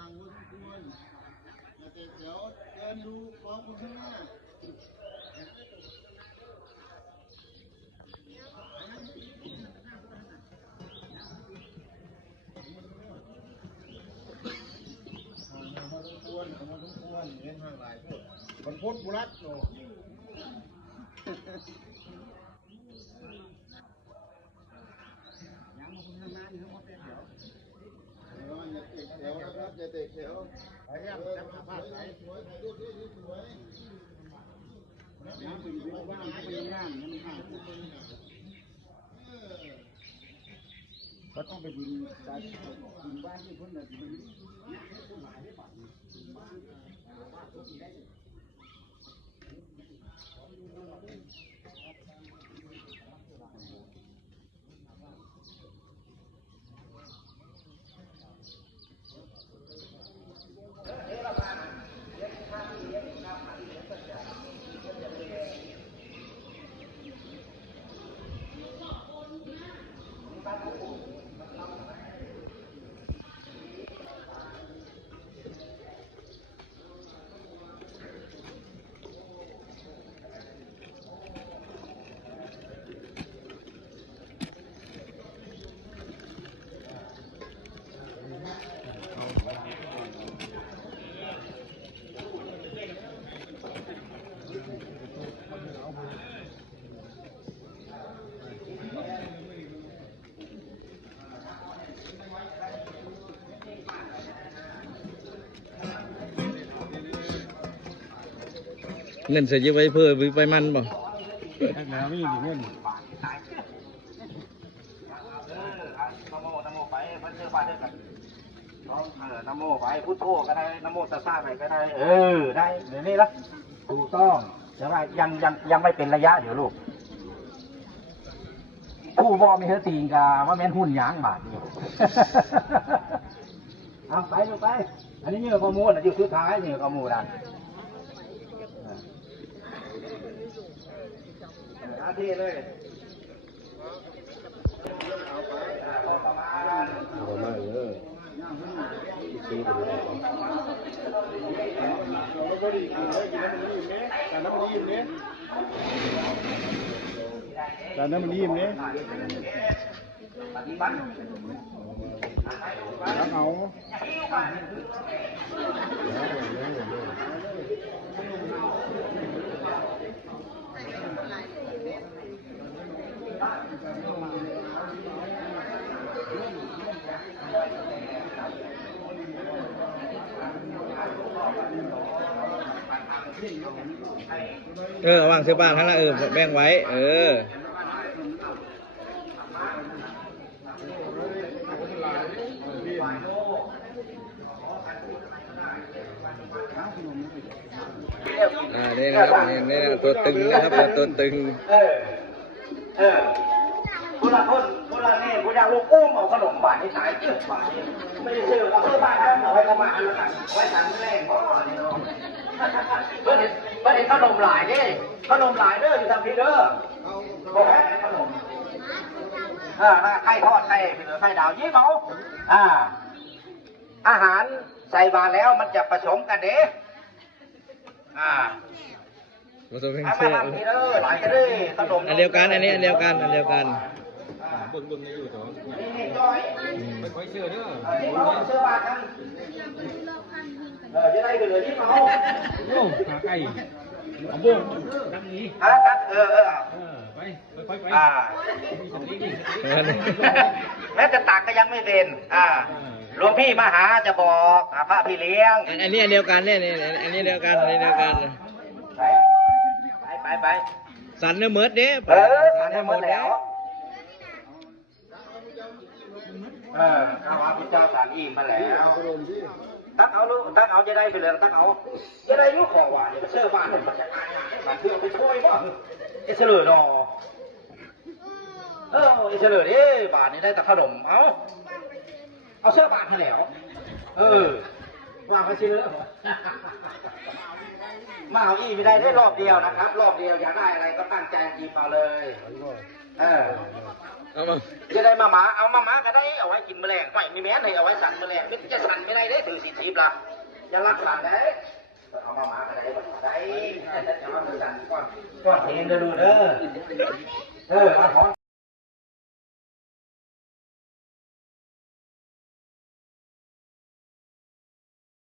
ห่างพอสมควรอย่เตะแถวเดินดูกองคนข้างหน้าห่าสมควรห่างพอสมควรเห็นห่างหลายคนมันพ้นบุรัตโน อย่าเตะแถว นะครับอย่าเตะแถวพยายามจับภาพไหนสวยถ่ายรูปที่สวยน้ำเป็นว่างว่างก็เป็นงามมันห่างกันเขาต้องไปดินการดินบ้านที่คนน่ะดินๆ เงินเสียเยอะไว้เพื่อไปมันบ่แล้วไม่มีเงินนโมไปเพิ่นเชื่อว่าเด้อกันน้องเออนโมไปพุทโธก็ได้นโมตัสสะไปก็ได้ เออได้เดี๋ยวนี้ละถูกต้องแต่ว่ายังยังยังไม่เป็นระยะเดี๋ยวลูกผู้บ่มีเฮตีงกาว่าแม่นหุ่นยางบาทอยู่เอาไปลูกไป อันนี้เหยื่อข้อมูลอันอยู่สุดท้ายเหยื่อข้อมูลนะ อาทีเลยเราไม่ได้กินแล้วกินแล้วมันยิ้มเนี่ยการน้ำมันยิ้มเนี่ยการน้ำมันยิ้มเนี่ยรักเอา เออวางเสื้อผ้าข้างล่างเออแบ่งไว้ เอออ่านี่นะครับนี่นี่นะตัวตึงนะครับตัวตึง เออ เออกุละคนกุละนี่ กุละลูกอุ้มเอาขนมบาทที่สายเจือบาทไม่ได้ซื้อเอาเสื้อบ้านครับเอาไว้กระบะแล้วกันไว้ฉันแรงพ่อนี่เนาะเพื่อนเห็นเพื่อนเห็นขนมหลายนี่ขนมหลายเด้ออยู่ทางพี่เด้อบอกให้ขนมอ่าไข่ทอดไข่เหลือไข่ดาวยี่เมาอ่า อาหารใส่บาแล้วมันจะผสมกันเด้อ่าผสมเป็นเสื้อมาทำทีเด้อหลายกันเด้อขนมอันเดียวกัน อันนี้อันเดียวกัน อันเดียวกัน เบิ่งเบิ่งในอยู่ตัวไม่ค่อยเชื่อเด้อเอาที่เขาเชื่อว่ากันเออจะได้ไปเหลือที่เขาโอ้ขาไก่เอาโบ่งดังนี้อะครับเออเออเออไปค่อยๆไปอ่ามีสติดิเออนี่แม้แต่ตักก็ยังไม่เป็นอ่าหลวงพี่มาหาจะบอกอาพระพี่เลี้ยง อันนี้เดียวกันเนี่ยนี่อันนี้เดียวกันอันนี้เดียวกันไปไปไปสันเนื้อเมิดเด้เออทานให้หมดแล้ว เออข้าวพระพุทธเจ้าสารอิ่มมาแล้ว ตักเอาลูกตักเอาจะได้ไปเลยตักเอาจะได้ลูกของหวานเนี่ยเชื่อบ้านนี่ยมันจะตายง่ายบ้านเพื่อไปช่วยบ้างไอ้เฉลยนอเออไอ้เฉลยเอ้บาทนี้ได้แต่ขนมเอาเอาเชื่อบาทให้แล้ว เออวางไปเชื่อมาเอาอีไม่ได้ได้รอบเดียวนะครับ รอบเดียวอยากได้อะไรก็ตั้งใจหยิบเอาเลย เออ เอามาจะได้มาหมาเอามาหมาก็ได้เอาไว้กินแมลงไม่มีแม้นให้เอาไว้สั่นแมลงไม่จะสั่นไม่ได้ได้ถือสีทิพย์ละอย่ารักสั่นได้เอามาหมาก็ได้ได้เอามาสั่นก่อนก่อนเองเด้อดูเด้อเออมาของ